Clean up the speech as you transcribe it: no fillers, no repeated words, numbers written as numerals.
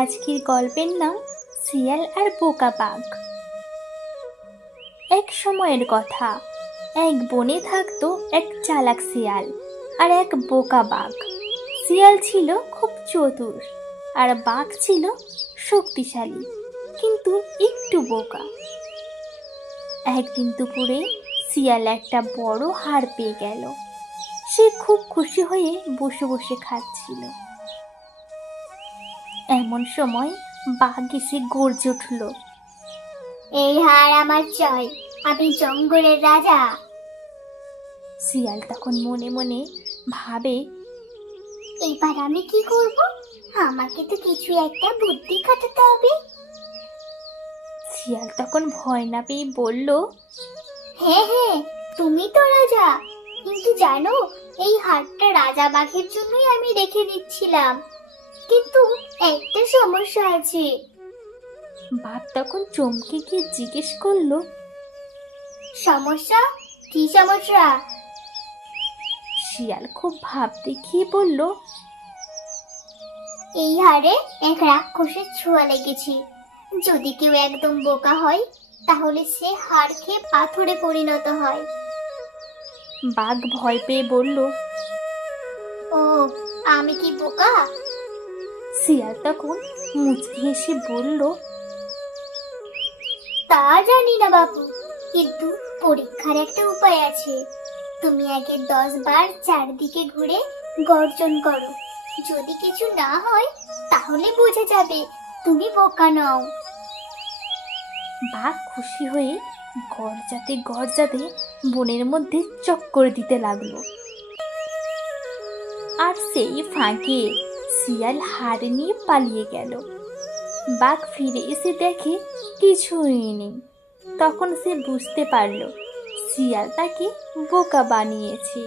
আজকের গল্পের নাম শিয়াল আর বোকা বাঘ। এক সময়ের কথা, এক বনে থাকতো এক চালাক শিয়াল আর এক বোকা বাঘ। শিয়াল ছিল খুব চতুর আর বাঘ ছিল শক্তিশালী কিন্তু একটু বোকা। একদিন দুপুরে শিয়াল একটা বড় হাড় পেয়ে গেল। সে খুব খুশি হয়ে বসে বসে খাচ্ছিল। এমন সময় বাঘ এসে গর্জে উঠল, এই হাড় আমার চাই, আমি জঙ্গলের রাজা। শিয়াল তখন মনে মনে ভাবে, এবার আমি কি করব? আমাকে তো কিছু একটা বুদ্ধি খাটাতে হবে। শিয়াল তখন ভয় না পেয়ে বলল, হ্যাঁ হ্যাঁ, তুমি তো রাজা, কিন্তু জানো এই হাড়টা রাজা বাঘের জন্যই আমি রেখে দিচ্ছিলাম, কিন্তু একটা সমস্যা আছে। বাঘ তখন চমকে গিয়ে জিজ্ঞেস করলো, সমস্যা? কি সমস্যা? শিয়াল খুব ভাব দেখিয়ে বলল, এই হাড়ে এক রাক্ষসের ছোঁয়া লেগেছে। যদি কেউ একদম বোকা হয় তাহলে সে হাড় খেয়ে পাথরে পরিণত হয়। বাঘ ভয় পেয়ে বলল, ও, আমি কি বোকা? শিয়াল তখন মুচকি হেসে বলল, তা জানি না বাবু, কিন্তু পরীক্ষার একটা উপায় আছে। তুমি আগে 10 বার চারদিকে ঘুরে গর্জন করো। যদি কিছু না হয় তাহলে বুঝে যাবে তুমি বোকা নও। বাঘ খুশি হয়ে গর্জাতে গর্জাতে বনের মধ্যে চক্কর দিতে লাগলো। আর সেই ফাঁকে শিয়াল হাড় নিয়ে পালিয়ে গেল। বাঘ ফিরে এসে দেখে কিছুই নেই। তখন সে বুঝতে পারল শিয়াল তাকে বোকা বানিয়েছে।